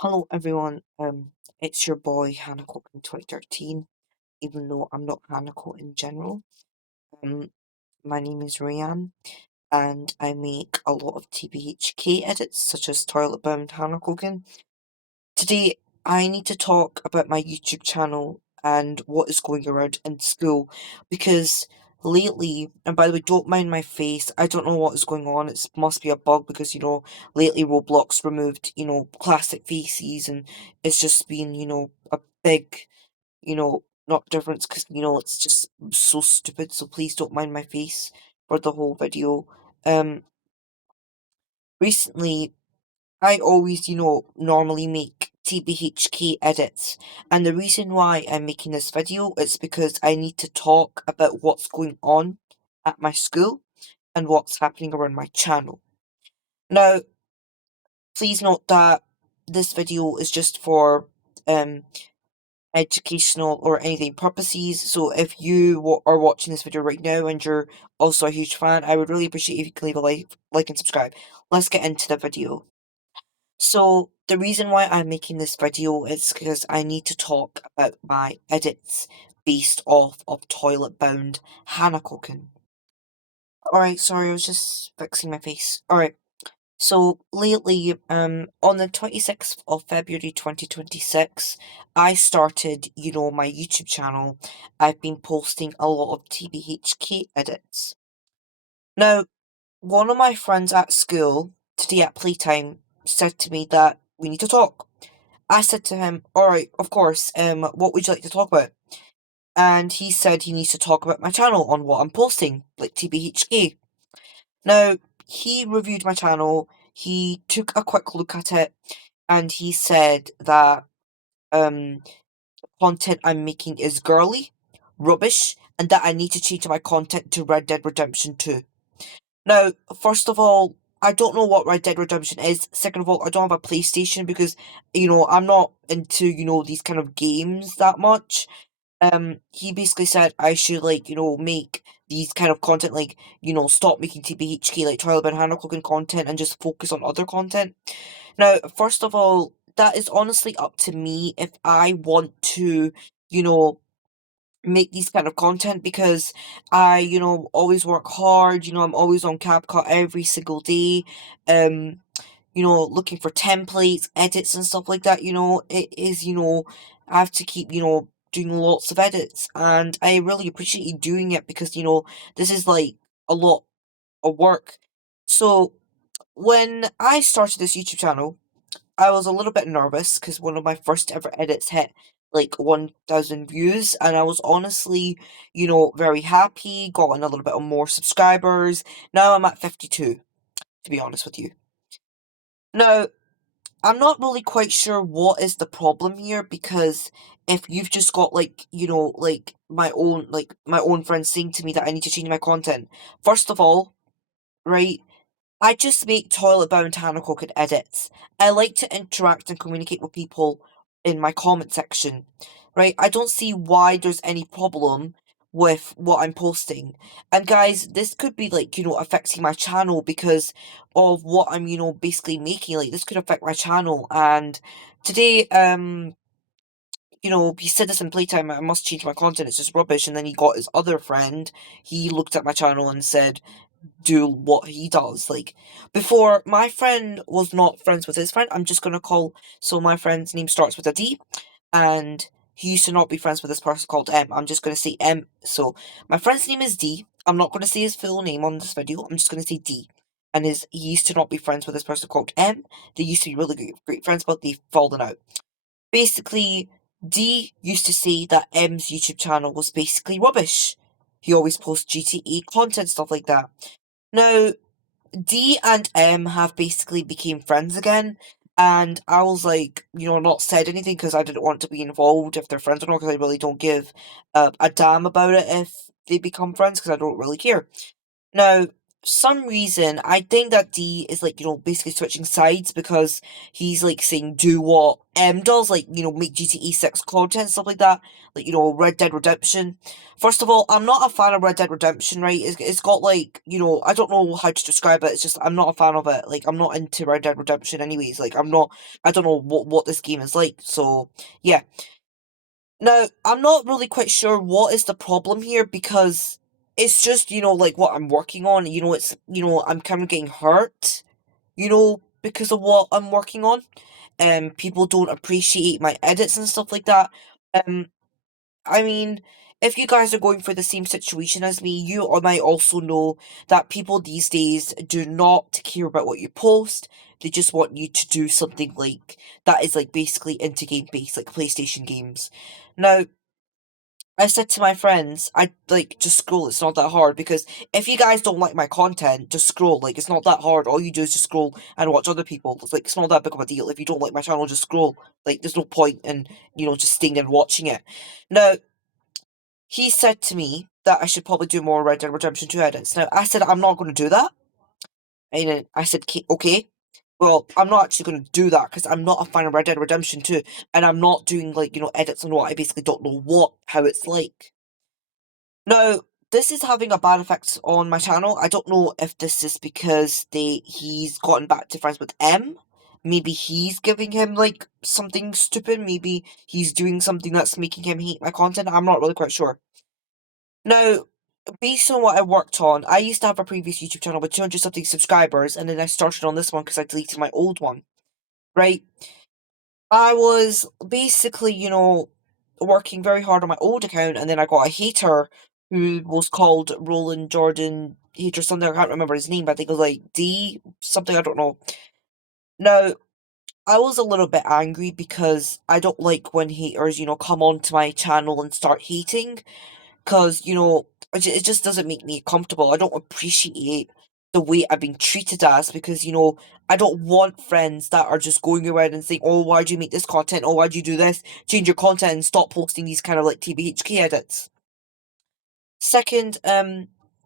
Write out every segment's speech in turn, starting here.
Hello everyone, it's your boy Hanako in 2013, even though I'm not Hanako in general. Um, my name is Rayan, and I make a lot of TBHK edits, such as Toilet Bound Hanakoken. Today, I need to talk about my YouTube channel and what is going around in school, because lately, and by the way, don't mind my face, I don't know what is going on, it must be a bug, because, lately Roblox removed, classic faces, and it's just been, a big, not difference, because, it's just so stupid, so please don't mind my face for the whole video. Recently, I always, normally make TBHK edits, and the reason why I'm making this video is because I need to talk about what's going on at my school and what's happening around my channel. Now, please note that this video is just for educational or anything purposes, so if you are watching this video right now and you're also a huge fan, I would really appreciate if you could leave a like and subscribe. Let's get into the video. So, the reason why I'm making this video is because I need to talk about my edits based off of Toilet Bound Hanakoken. Alright, sorry, I was just fixing my face. Alright, so lately, on the 26th of February 2026, I started, my YouTube channel. I've been posting a lot of TBHK edits. Now, one of my friends at school, today at playtime, said to me that we need to talk. I said to him, alright, of course, what would you like to talk about? And he said he needs to talk about my channel on what I'm posting, like TBHK. Now, he reviewed my channel, he took a quick look at it, and he said that, content I'm making is girly, rubbish, and that I need to change my content to Red Dead Redemption 2. Now, first of all, I don't know what Red Dead Redemption is. Second of all, I don't have a PlayStation because, I'm not into, these kind of games that much. He basically said I should, like, make these kind of content, like, stop making TBHK, like, Trial by Hannah Cooking content and just focus on other content. Now, first of all, that is honestly up to me if I want to, you know, make these kind of content because I, always work hard, I'm always on CapCut every single day, um, looking for templates, edits and stuff like that, it is, I have to keep, doing lots of edits and I really appreciate you doing it because, this is like a lot of work. So when I started this YouTube channel, I was a little bit nervous because one of my first ever edits hit like 1,000 views, and I was honestly, very happy, gotten a little bit of more subscribers. Now I'm at 52, to be honest with you. Now, I'm not really quite sure what is the problem here because if you've just got like, like my own friends saying to me that I need to change my content. First of all, right, I just make toilet-bound Hanakoken edits. I like to interact and communicate with people in my comment section, right? I don't see why there's any problem with what I'm posting. And guys, this could be like, affecting my channel because of what I'm, basically making. Like, this could affect my channel. And today, he said this in playtime, I must change my content, it's just rubbish. And then he got his other friend, he looked at my channel and said, do what he does. Like, before, my friend was not friends with his friend. I'm just gonna call, so my friend's name starts with a D, and he used to not be friends with this person called M. I'm just gonna say M. So, my friend's name is D. I'm not gonna say his full name on this video. I'm just gonna say D. And he used to not be friends with this person called M. They used to be really great friends, but they've fallen out. Basically, D used to say that M's YouTube channel was basically rubbish. He always posts GTA content, stuff like that. Now, D and M have basically became friends again, and I was like, not said anything because I didn't want to be involved if they're friends or not, because I really don't give a damn about it if they become friends, because I don't really care. Now, some reason, I think that D is like, basically switching sides because he's like saying do what M does, like, make GTA 6 content, stuff like that. Like, Red Dead Redemption. First of all, I'm not a fan of Red Dead Redemption, right? It's got like, I don't know how to describe it. It's just, I'm not a fan of it. Like, I'm not into Red Dead Redemption anyways. Like, I don't know what this game is like. So, yeah. Now, I'm not really quite sure what is the problem here because it's just, like what I'm working on, I'm kind of getting hurt, because of what I'm working on. People don't appreciate my edits and stuff like that. Um, I mean, if you guys are going through the same situation as me, you or might also know that people these days do not care about what you post. They just want you to do something like that is like basically into game based, like PlayStation games. Now, I said to my friends, I like just scroll, it's not that hard because if you guys don't like my content, just scroll. Like it's not that hard. All you do is just scroll and watch other people. It's like it's not that big of a deal. If you don't like my channel, just scroll. Like there's no point in, just staying and watching it. Now, he said to me that I should probably do more Red Dead Redemption 2 edits. Now, I said I'm not going to do that. And then I said, okay. Well, I'm not actually going to do that because I'm not a fan of Red Dead Redemption 2. And I'm not doing, like, edits on what I basically don't know how it's like. Now, this is having a bad effect on my channel. I don't know if this is because he's gotten back to friends with M. Maybe he's giving him, like, something stupid. Maybe he's doing something that's making him hate my content. I'm not really quite sure. Now, based on what I worked on, I used to have a previous YouTube channel with 200 something subscribers, and then I started on this one because I deleted my old one, right? I was basically, working very hard on my old account, and then I got a hater who was called Roland Jordan Hater something. I can't remember his name, but I think it was like D something. I don't know. Now, I was a little bit angry because I don't like when haters, come onto my channel and start hating. Because, it just doesn't make me comfortable. I don't appreciate the way I've been treated as because, I don't want friends that are just going around and saying, oh, why'd you make this content? Oh, why'd you do this? Change your content and stop posting these kind of like TBHK edits. Second,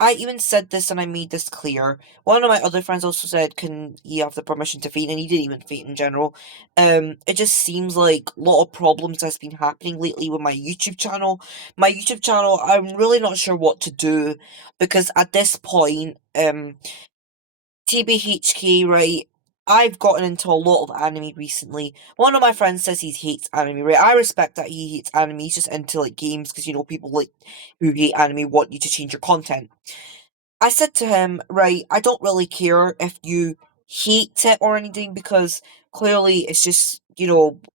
I even said this and I made this clear. One of my other friends also said, can he have the permission to faint? And he didn't even faint in general. It just seems like a lot of problems has been happening lately with my YouTube channel. My YouTube channel, I'm really not sure what to do because at this point, TBHK, right? I've gotten into a lot of anime recently. One of my friends says he hates anime, right? I respect that he hates anime. He's just into like games because people like who hate anime want you to change your content. I said to him, right, I don't really care if you hate it or anything because clearly it's just,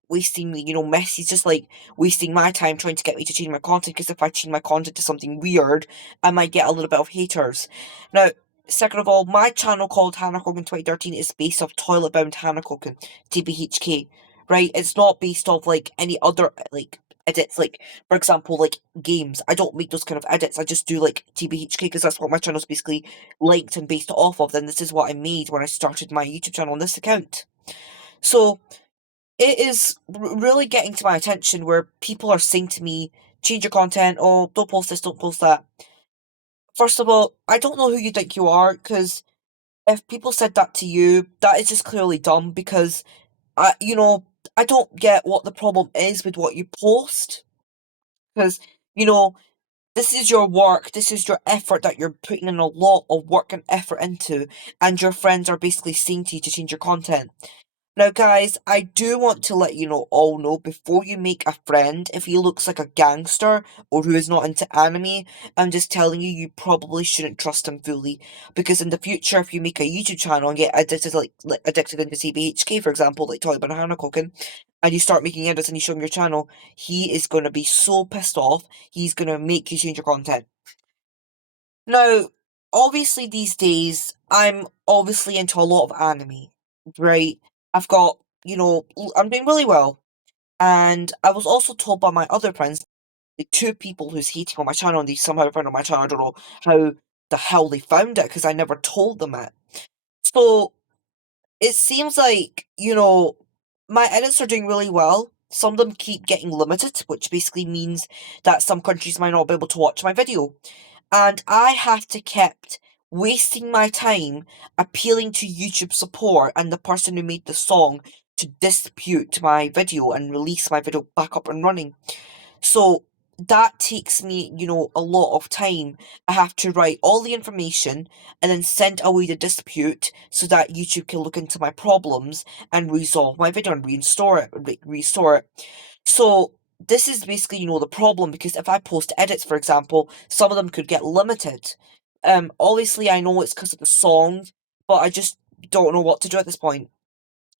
wasting me, Messi's just like wasting my time trying to get me to change my content because if I change my content to something weird, I might get a little bit of haters. Now, second of all, my channel called Hannah 2013 is based off Toilet Bound Hannah TBHK, right? It's not based off like any other like edits, like for example, like games. I don't make those kind of edits. I just do like TBHK because that's what my channel's basically linked and based off of. Then this is what I made when I started my YouTube channel on this account. So it is really getting to my attention where people are saying to me, change your content, oh, don't post this, don't post that. First of all, I don't know who you think you are, because if people said that to you, that is just clearly dumb, because, I don't get what the problem is with what you post, because, you know, this is your work, this is your effort that you're putting in a lot of work and effort into, and your friends are basically saying to you to change your content. Now, guys, I do want to let you all know before you make a friend, if he looks like a gangster or who is not into anime, I'm just telling you, you probably shouldn't trust him fully. Because in the future, if you make a YouTube channel and get addicted, like addicted into CBHK, for example, like Toy Banana Cooking, and you start making edits and you show him your channel, he is going to be so pissed off, he's going to make you change your content. Now, obviously these days, I'm obviously into a lot of anime, right? I've got, I'm doing really well. And I was also told by my other friends, the two people who's hating on my channel, and they somehow found on my channel, I don't know how the hell they found it, because I never told them it. So, it seems like, my edits are doing really well. Some of them keep getting limited, which basically means that some countries might not be able to watch my video. And I have to kept wasting my time appealing to YouTube support and the person who made the song to dispute my video and release my video back up and running. So that takes me, a lot of time. I have to write all the information and then send away the dispute so that YouTube can look into my problems and resolve my video and restore it. So this is basically, the problem, because if I post edits, for example, some of them could get limited. Obviously I know it's because of the song, but I just don't know what to do at this point.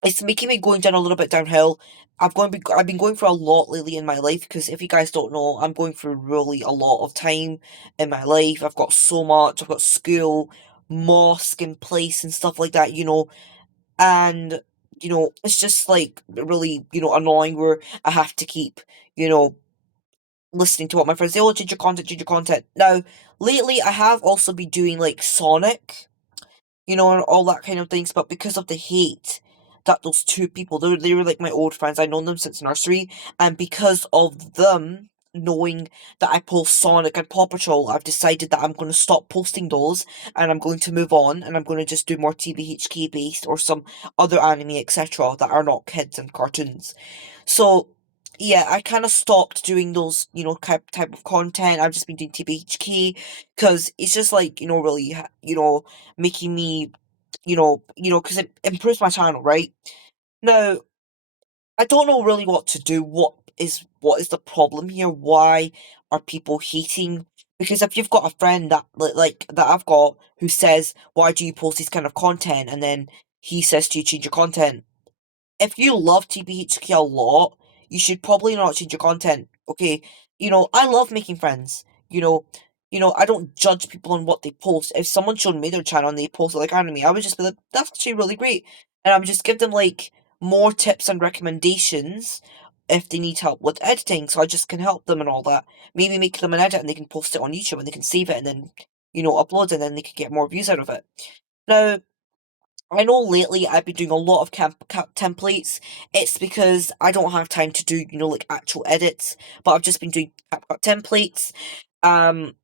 It's making me going down a little bit downhill. I've been going through a lot lately in my life, because if you guys don't know, I'm going through really a lot of time in my life. I've got so much. I've got school, mosque in place and stuff like that, and it's just like really, annoying, where I have to keep, you know, listening to what my friends say, oh, change your content, change your content. Now, lately I have also been doing like Sonic, and all that kind of things. But because of the hate that those two people, they were like my old friends. I known them since nursery, and because of them knowing that I post Sonic and Paw Patrol, I've decided that I'm going to stop posting those, and I'm going to move on, and I'm going to just do more TVHK based or some other anime, etc., that are not kids and cartoons. So yeah, I kind of stopped doing those, type of content. I've just been doing TBHK because it's just like, really, making me, because it improves my channel, right? Now, I don't know really what to do. What is the problem here? Why are people hating? Because if you've got a friend that like that I've got who says, "Why do you post this kind of content?" and then he says to you, "Change your content." If you love TBHK a lot, you should probably not change your content. Okay, I love making friends. I don't judge people on what they post. If someone showed me their channel and they posted like anime, I would just be like, that's actually really great. And I would just give them like more tips and recommendations if they need help with editing, so I just can help them and all that. Maybe make them an edit and they can post it on YouTube and they can save it and then, upload it, and then they can get more views out of it. Now, I know lately I've been doing a lot of templates. It's because I don't have time to do, like actual edits, but I've just been doing CapCut templates. Um,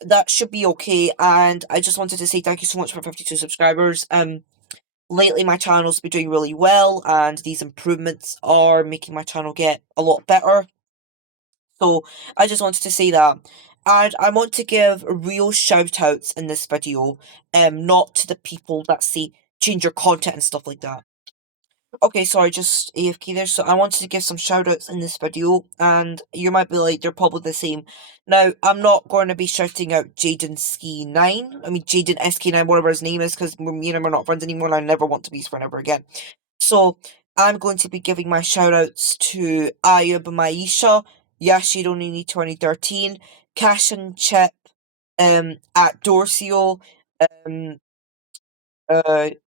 that should be okay. And I just wanted to say thank you so much for 52 subscribers. Lately my channel's been doing really well, and these improvements are making my channel get a lot better. So I just wanted to say that. And I want to give real shout outs in this video, not to the people that say change your content and stuff like that. Okay, sorry, just AFK there. So I wanted to give some shout outs in this video, and you might be like, they're probably the same. Now, I'm not going to be shouting out Jaden Ski9. I mean, Jaden SK9, whatever his name is, because me and him are not friends anymore, and I never want to be his friend ever again. So I'm going to be giving my shout outs to Ayub Maisha, Yashironi 2013, Cash and Chip, at Dorcio, um,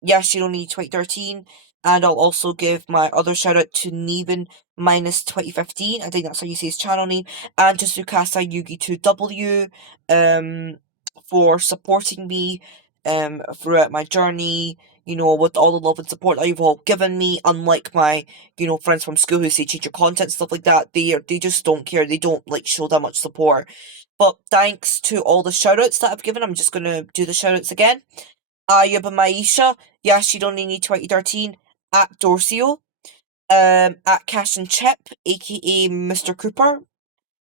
Yashironi 2013, and I'll also give my other shout out to Neven minus 2015. I think that's how you say his channel name, and to Sukasa Yugi 2W, for supporting me, throughout my journey, with all the love and support that you've all given me. Unlike my, friends from school who say change your content, stuff like that, they just don't care. They don't like show that much support. But thanks to all the shout outs that I've given, I'm just gonna do the shout outs again. Ayub Maisha, Yashironi 2013, at Dorcio, at Cash and Chip, aka Mr. Cooper.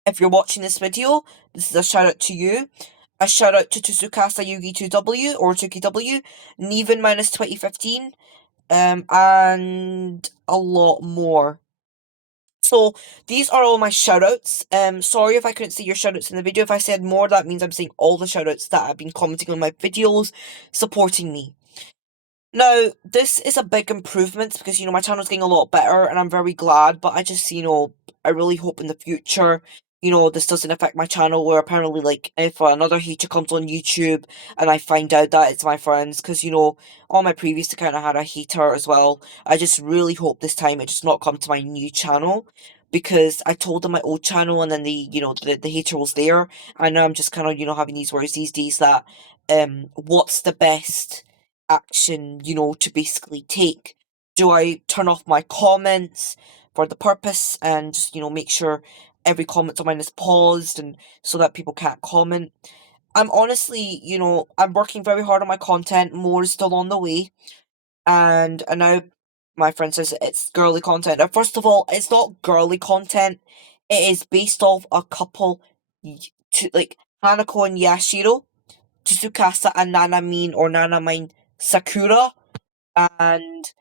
If you're watching this video, this is a shout out to you. A shout out to Tsukasa Yugi 2W or Tuki Neven minus 2015, and a lot more. So these are all my shoutouts. Sorry if I couldn't see your shoutouts in the video. If I said more, that means I'm saying all the shoutouts that have been commenting on my videos, supporting me. Now, this is a big improvement because, my channel's getting a lot better and I'm very glad, but I just, I really hope in the future, this doesn't affect my channel, where apparently, like, if another hater comes on YouTube and I find out that it's my friends, because, on my previous account I had a hater as well. I just really hope this time it does not come to my new channel, because I told them my old channel and then the hater was there. I know I'm just kind of, having these words these days that, what's the best action, to basically take? Do I turn off my comments for the purpose and just, make sure every comment of mine is paused and so that people can't comment? I'm honestly, I'm working very hard on my content. More is still on the way. And I know my friend says it's girly content. Now, first of all, it's not girly content. It is based off a couple, like Hanako and Yashiro, Tsukasa and Nanamine or Nanamine Sakura, and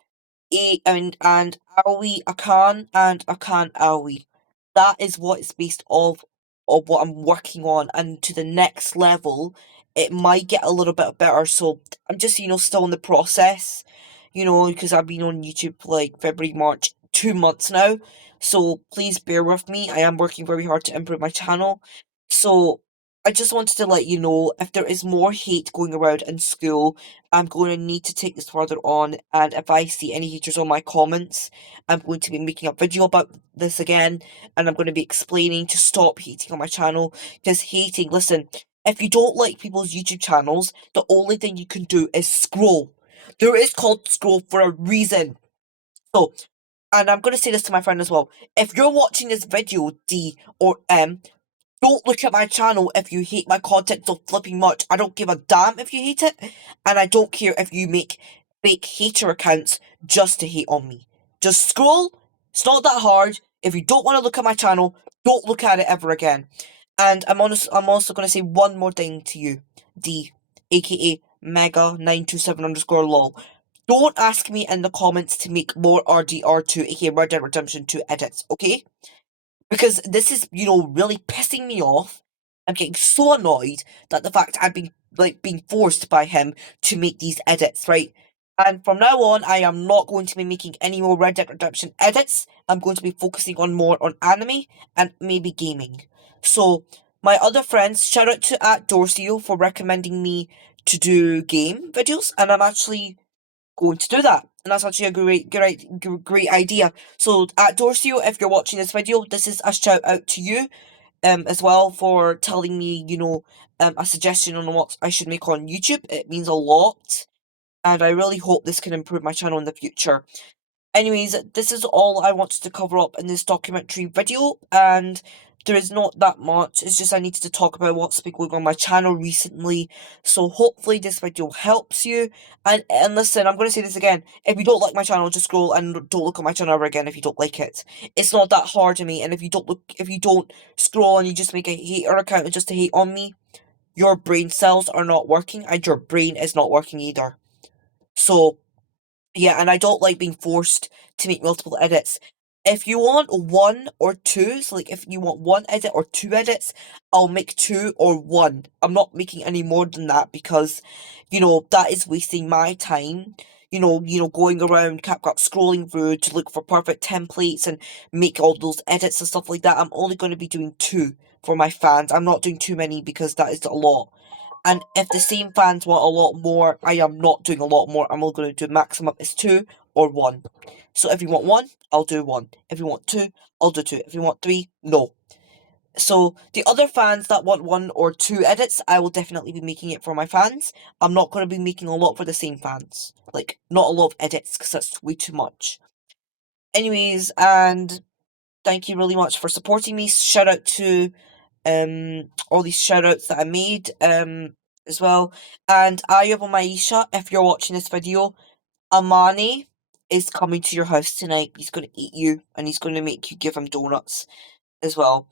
and Aoi Akan and Akan Aoi. That is what it's based of what I'm working on, and to the next level, it might get a little bit better. So I'm just still in the process, because I've been on YouTube for like February, March, 2 months now. So please bear with me. I am working very hard to improve my channel. So I just wanted to let you know if there is more hate going around in school, I'm going to need to take this further on, and if I see any haters on my comments, I'm going to be making a video about this again, and I'm going to be explaining to stop hating on my channel, because hating, listen, if you don't like people's YouTube channels, the only thing you can do is scroll. There is called scroll for a reason. So, and I'm going to say this to my friend as well, if you're watching this video, D or M, don't look at my channel if you hate my content so flipping much. I don't give a damn if you hate it, and I don't care if you make fake hater accounts just to hate on me. Just scroll. It's not that hard. If you don't want to look at my channel, don't look at it ever again. And I'm also gonna say one more thing to you, D, aka Mega927 underscore lol. Don't ask me in the comments to make more RDR2, aka Red Dead Redemption 2 edits, okay? Because this is, really pissing me off. I'm getting so annoyed that the fact I've been being forced by him to make these edits, right? And from now on, I am not going to be making any more Red Dead Redemption edits. I'm going to be focusing on more on anime and maybe gaming. So, my other friends, shout out to at Dorsio for recommending me to do game videos, and I'm actually going to do that. And that's actually a great idea. So at Dorsio, if you're watching this video, this is a shout out to you, as well for telling me, a suggestion on what I should make on YouTube. It means a lot, and I really hope this can improve my channel in the future. Anyways, this is all I wanted to cover up in this documentary video, and there is not that much. It's just I needed to talk about what's been going on my channel recently. So hopefully this video helps you. And listen, I'm gonna say this again. If you don't like my channel, just scroll and don't look at my channel ever again if you don't like it. It's not that hard to me, and if you don't scroll and you just make a hater account just to hate on me, your brain cells are not working and your brain is not working either. So yeah, and I don't like being forced to make multiple edits. If you want one or two, so like if you want one edit or two edits, I'll make two or one. I'm not making any more than that because, that is wasting my time. Going around CapCut scrolling through to look for perfect templates and make all those edits and stuff like that. I'm only going to be doing two for my fans. I'm not doing too many because that is a lot. And if the same fans want a lot more, I am not doing a lot more. I'm only going to do maximum is two or one. So if you want one, I'll do one. If you want two, I'll do two. If you want three, no. So the other fans that want one or two edits, I will definitely be making it for my fans. I'm not going to be making a lot for the same fans. Like, not a lot of edits because that's way too much. Anyways, and thank you really much for supporting me. Shout out to all these shout outs that I made as well. And Ayub and Maisha, if you're watching this video, Amani is coming to your house tonight. He's gonna eat you and he's gonna make you give him donuts as well.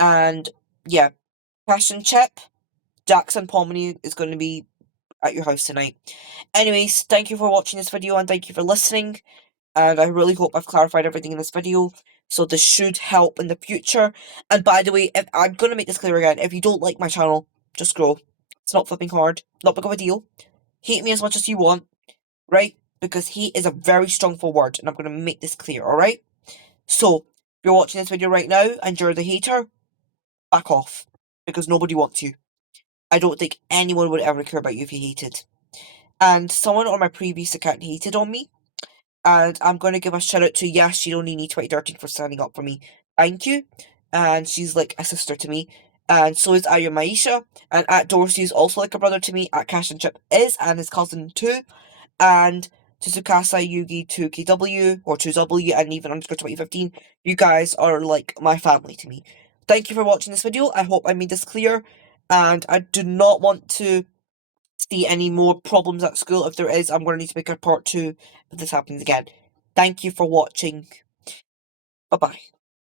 And yeah, Cash and Chip, Jackson Pomini is gonna be at your house tonight. Anyways, thank you for watching this video and thank you for listening. And I really hope I've clarified everything in this video, so this should help in the future. And by the way, if I'm gonna make this clear again, if you don't like my channel, just scroll. It's not flipping hard, not big of a deal. Hate me as much as you want, right? Because hate is a very strong word, and I'm gonna make this clear, alright? So, if you're watching this video right now and you're the hater, back off. Because nobody wants you. I don't think anyone would ever care about you if you hated. And someone on my previous account hated on me, and I'm going to give a shout out to Yashiro Nini 2013 for standing up for me. Thank you. And she's like a sister to me. And so is Aya Maisha. And at Dorsey is also like a brother to me. At Cash and Chip is, and his cousin too. And to Tsukasa Yugi 2KW or 2W and even underscore 2015. You guys are like my family to me. Thank you for watching this video. I hope I made this clear. and I do not want to see any more problems at school. If there is, I'm going to need to make a part 2 if this happens again. Thank you for watching. Bye bye.